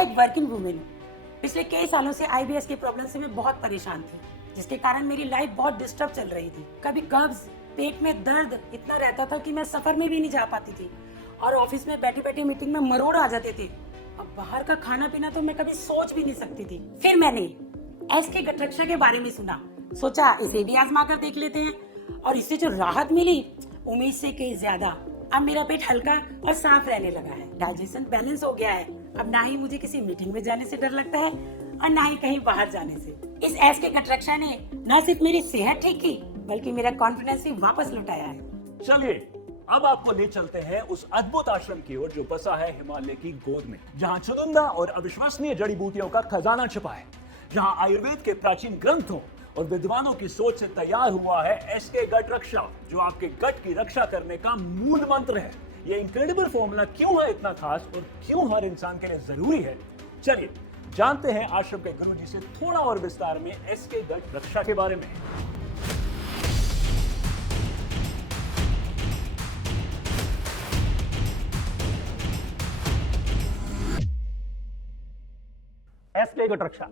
मैं एक working women हूँ। पिछले कई सालों से आईबीएस की प्रॉब्लम से मैं बहुत परेशान थी, जिसके कारण मेरी लाइफ बहुत डिस्टर्ब चल रही थी। कभी कब्ज, पेट में दर्द इतना रहता था कि मैं सफर में भी नहीं जा पाती थी और ऑफिस में बैठे बैठे मीटिंग में मरोड़ आ जाते थे। अब बाहर का खाना पीना तो मैं कभी सोच भी नहीं सकती थी। फिर मैंने एसके गठरक्षा के बारे में सुना, सोचा इसे भी आजमा कर देख लेते हैं और इससे जो राहत मिली उम्मीद से कहीं ज्यादा। अब मेरा पेट हल्का और साफ रहने लगा है, डाइजेशन बैलेंस हो गया है। अब ना ही मुझे किसी मीटिंग में जाने से डर लगता है और ना ही कहीं बाहर जाने से। इस एसके गठरक्षा ने न सिर्फ मेरी सेहत ठीक की बल्कि मेरा कॉन्फिडेंस भी वापस लौटाया है। चलिए अब आपको ले चलते हैं उस अद्भुत आश्रम की ओर जो बसा है हिमालय की गोद में, जहां चुनिंदा और अविश्वसनीय जड़ी बूटियों का खजाना छिपा है, जहां आयुर्वेद के प्राचीन ग्रंथों और विद्वानों की सोच से तैयार हुआ है एसके गट रक्षा, जो आपके गट की रक्षा करने का मूल मंत्र है। ये इनक्रेडिबल फॉर्मूला क्यों है इतना खास और क्यों हर इंसान के लिए जरूरी है, चलिए जानते हैं आश्रम के गुरुजी से थोड़ा और विस्तार में एसके गट रक्षा के बारे में। एसके गठरक्षा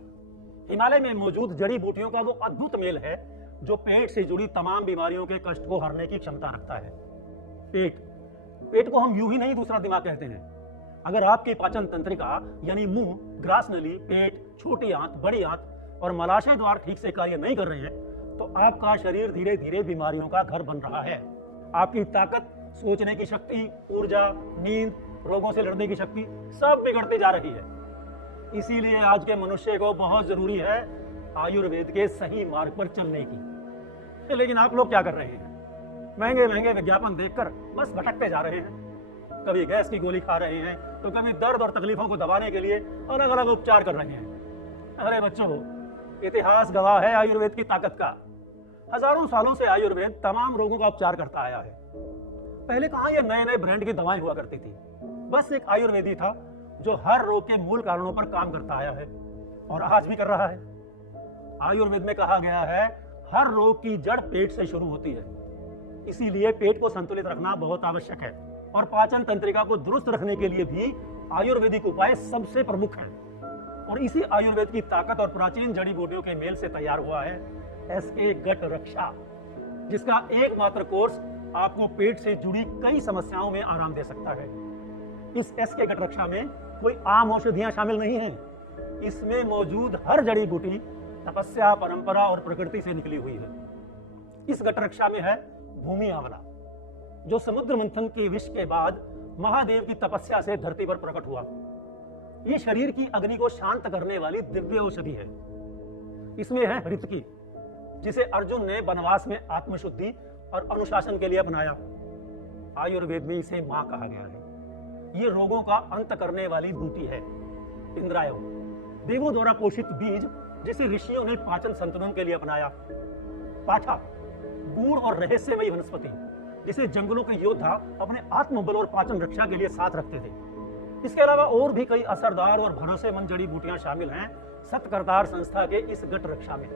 हिमालय में मौजूद जड़ी बूटियों का वो अद्भुत मेल है जो पेट से जुड़ी तमाम बीमारियों के कष्ट को हरने की क्षमता रखता है। पेट को हम यूं ही नहीं दूसरा दिमाग कहते हैं। अगर आपकी पाचन तंत्रिका यानी मुंह, ग्रास नली, पेट, छोटी आंत, बड़ी आंत और मलाशय द्वार ठीक से कार्य नहीं कर रहे हैं तो आपका शरीर धीरे धीरे बीमारियों का घर बन रहा है। आपकी ताकत, सोचने की शक्ति, ऊर्जा, नींद, रोगों से लड़ने की शक्ति सब बिगड़ती जा रही है। इसीलिए आज के मनुष्य को बहुत जरूरी है आयुर्वेद के सही मार्ग पर चलने की। लेकिन आप लोग क्या कर रहे हैं? महंगे महंगे विज्ञापन देखकर बस भटकते जा रहे हैं। कभी गैस की गोली खा रहे हैं तो कभी दर्द और तकलीफों को दबाने के लिए अलग अलग उपचार कर रहे हैं। अरे बच्चों, इतिहास गवाह है आयुर्वेद की ताकत का। हजारों सालों से आयुर्वेद तमाम रोगों का उपचार करता आया है। पहले कहाँ ये नए नए ब्रांड की दवाएं हुआ करती थी। बस एक आयुर्वेदी था जो हर रोग के मूल कारणों पर काम करता आया है और आज भी कर रहा है। आयुर्वेद में कहा गया है हर रोग की जड़ पेट से शुरू होती है। इसीलिए पेट को संतुलित रखना बहुत आवश्यक है और पाचन तंत्रिका को दुरुस्त रखने के लिए भी आयुर्वेदिक उपाय सबसे प्रमुख हैं। और इसी आयुर्वेद की ताकत और प्राचीन जड़ी बूटियों के मेल से तैयार हुआ है एसके गट रक्षा, जिसका एकमात्र कोर्स आपको पेट से जुड़ी कई समस्याओं में आराम दे सकता है। इस एसके गट रक्षा में कोई आम औषधियां शामिल नहीं हैं। इसमें मौजूद हर जड़ी बूटी तपस्या, परंपरा और प्रकृति से निकली हुई है। इस गट रक्षा में है भूमि आंवला, जो समुद्र मंथन के विष के बाद महादेव की तपस्या से धरती पर प्रकट हुआ। ये शरीर की अग्नि को शांत करने वाली दिव्य औषधि है। इसमें है हृतकी, जिसे अर्जुन ने वनवास में आत्मशुद्धि और अनुशासन के लिए अपनाया। आयुर्वेद में इसे मां कहा गया है। ये रोगों का अंत करने वाली बूटी है। इंद्रायण, देवों द्वारा पोषित बीज जिसे ऋषियों ने पाचन संतुलन के लिए अपनाया। पाठा, गूढ़ और रहस्यमयी वनस्पति जिसे जंगलों के योद्धा अपने आत्मबल और पाचन रक्षा के लिए साथ रखते थे। इसके अलावा और भी कई असरदार और भरोसेमंद जड़ी बूटियां शामिल हैं सतकरतार संस्था के इस गट रक्षा में।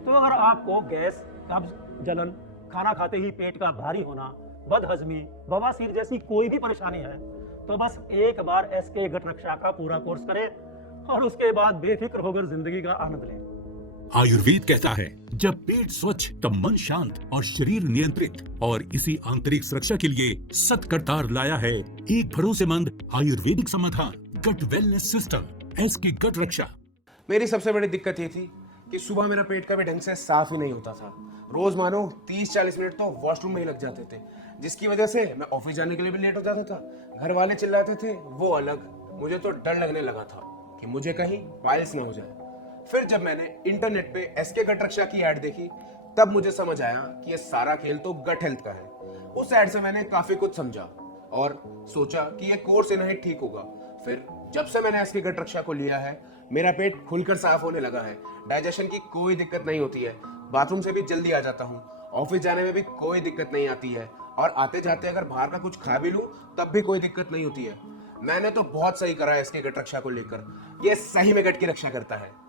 तो अगर आपको गैस, कब्ज, जलन, खाना खाते ही पेट का भारी होना, बदहजमी, बवासीर जैसी कोई भी परेशानी है तो बस एक बार एसके गट रक्षा का पूरा कोर्स करें और उसके बाद बेफिक्र होकर जिंदगी का आनंद लें। आयुर्वेद कहता है जब पेट स्वच्छ तब मन शांत और शरीर नियंत्रित, और इसी आंतरिक सुरक्षा के लिए सतकरतार लाया है एक भरोसेमंद आयुर्वेदिक समाधान, गट वेलनेस सिस्टम, एसके गट रक्षा। मेरी सबसे बड़ी दिक्कत ये थी कि सुबह मेरा पेट कभी ढंग से साफ ही नहीं होता था। रोज मानो 30-40 मिनट तो वॉशरूम में ही लग जाते थे, जिसकी वजह से मैं ऑफिस जाने के लिए भी लेट हो जाता था। घर वाले चिल्लाते थे वो अलग, मुझे तो डर लगने लगा था कि मुझे कहीं पाइल्स ना हो जाए। फिर जब मैंने इंटरनेट पे एसके गट रक्षा की ऐड देखी तब मुझे समझ आया कि ये सारा खेल तो गट हेल्थ का है। उस ऐड से मैंने काफी कुछ समझा और सोचा कि ये कोर्स इन्हें ठीक होगा। फिर जब से मैंने एसके गट रक्षा को लिया है मेरा पेट खुलकर साफ होने लगा है। डाइजेशन की कोई दिक्कत नहीं होती है, बाथरूम से भी जल्दी आ जाता हूँ, ऑफिस जाने में भी कोई दिक्कत नहीं आती है और आते जाते अगर बाहर का कुछ खा भी लूं तब भी कोई दिक्कत नहीं होती है। मैंने तो बहुत सही करा है इसके गट रक्षा को लेकर। ये सही में गट की रक्षा करता है।